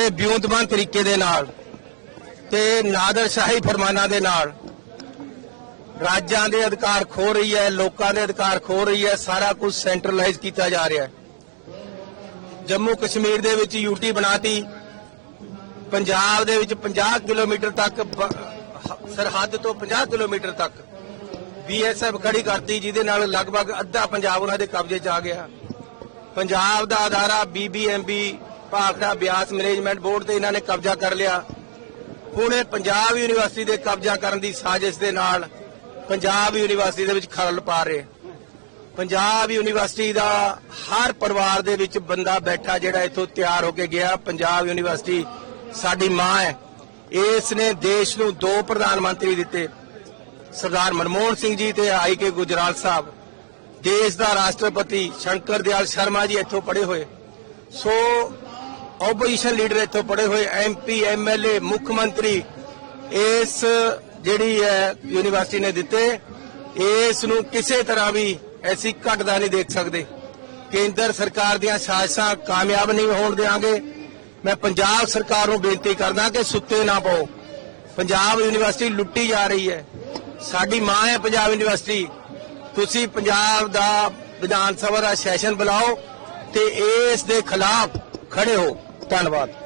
ਤੇ ਬਿਉਂਤਬੰਦ ਤਰੀਕੇ ਦੇ ਨਾਲ ਤੇ ਨਾਦਰਸ਼ਾਹੀ ਫਰਮਾਨਾਂ ਦੇ ਨਾਲ ਰਾਜਾਂ ਦੇ ਅਧਿਕਾਰ ਖੋ ਰਹੀ ਹੈ, ਲੋਕਾਂ ਦੇ ਅਧਿਕਾਰ ਖੋ ਰਹੀ ਹੈ, ਸਾਰਾ ਕੁਝ ਸੈਂਟਰਲਾਈਜ਼ ਕੀਤਾ ਜਾ ਰਿਹਾ ਹੈ। ਜੰਮੂ ਕਸ਼ਮੀਰ ਦੇ ਵਿੱਚ ਯੂਟੀ ਬਣਾਤੀ, ਪੰਜਾਬ ਦੇ ਵਿੱਚ 50 ਕਿਲੋਮੀਟਰ ਤੱਕ ਸਰਹੱਦ ਤੋਂ 50 ਕਿਲੋਮੀਟਰ ਤੱਕ ਬੀਐਸਐਫ ਖੜੀ ਕਰਤੀ, ਜਿਹਦੇ ਨਾਲ ਲਗਭਗ ਅੱਧਾ ਪੰਜਾਬ ਉਹਨਾਂ ਦੇ ਕਬਜ਼ੇ 'ਚ ਆ ਗਿਆ। ਪੰਜਾਬ ਦਾ ਅਦਾਰਾ BBMB Bhakra Beas management board ਤੇ ਇਹਨਾਂ ਨੇ ਕਬਜ਼ਾ ਕਰ ਲਿਆ। ਹੁਣ ਇਹ ਪੰਜਾਬ ਯੂਨੀਵਰਸਿਟੀ ਦੇ ਕਬਜ਼ਾ ਕਰਨ ਦੀ ਸਾਜ਼ਿਸ਼ ਦੇ ਨਾਲ ਪੰਜਾਬ ਯੂਨੀਵਰਸਿਟੀ ਦੇ ਵਿੱਚ ਖਲਲ ਪਾ ਰਹੇ ਪੰਜਾਬ ਯੂਨੀਵਰਸਿਟੀ ਦਾ ਹਰ ਪਰਿਵਾਰ ਦੇ ਵਿੱਚ ਬੰਦਾ ਬੈਠਾ ਜਿਹੜਾ ਇੱਥੋਂ ਤਿਆਰ ਹੋ ਕੇ ਗਿਆ। ਪੰਜਾਬ ਯੂਨੀਵਰਸਿਟੀ ਸਾਡੀ ਮਾਂ ਹੈ। ਇਸ ਨੇ ਦੇਸ਼ ਨੂੰ ਦੋ ਪ੍ਰਧਾਨ ਮੰਤਰੀ ਦਿੱਤੇ। ਸਰਦਾਰ ਮਨਮੋਹਨ ਸਿੰਘ ਜੀ ਤੇ ਆਈ ਕੇ ਗੁਜਰਾਲ ਸਾਹਿਬ। ਦੇਸ਼ ਦਾ ਰਾਸ਼ਟਰਪਤੀ ਸ਼ੰਕਰ ਦਿਆਲ ਸ਼ਰਮਾ ਜੀ ਇੱਥੋਂ ਪੜੇ ਹੋਏ। ਸੋ ਆਪੋਜੀਸ਼ਨ ਲੀਡਰ ਇੱਥੋਂ ਪੜੇ ਹੋਏ ਐਮਪੀ ਐਮਐਲਏ ਮੁੱਖ ਮੰਤਰੀ, ਇਸ ਜਿਹੜੀ ਹੈ ਯੂਨੀਵਰਸਿਟੀ ਨੇ ਦਿੱਤੇ, ਇਸ ਨੂੰ ਕਿਸੇ ਤਰ੍ਹਾਂ ਵੀ ਐਸੀ ਘਟਦਾ ਨਹੀਂ ਦੇਖ ਸਕਦੇ। ਕੇਂਦਰ ਸਰਕਾਰ ਦੀਆਂ ਸਾਜ਼ਿਸ਼ਾਂ ਕਾਮਯਾਬ ਨਹੀਂ ਹੋਣ ਦੇਵਾਂਗੇ ਮੈਂ ਪੰਜਾਬ ਸਰਕਾਰ ਨੂੰ ਬੇਨਤੀ ਕਰਦਾ ਕਿ ਸੁੱਤੇ ਨਾ ਪਾਓ। ਪੰਜਾਬ ਯੂਨੀਵਰਸਿਟੀ ਲੁੱਟੀ ਜਾ ਰਹੀ ਹੈ। ਸਾਡੀ ਮਾਂ ਹੈ ਪੰਜਾਬ ਯੂਨੀਵਰਸਿਟੀ ਤੁਸੀਂ ਪੰਜਾਬ ਦਾ ਵਿਧਾਨ ਸਭਾ ਦਾ ਸੈਸ਼ਨ ਬੁਲਾਓ ਤੇ ਇਸ ਦੇ ਖਿਲਾਫ ਖੜੇ ਹੋ। ਧੰਨਵਾਦ।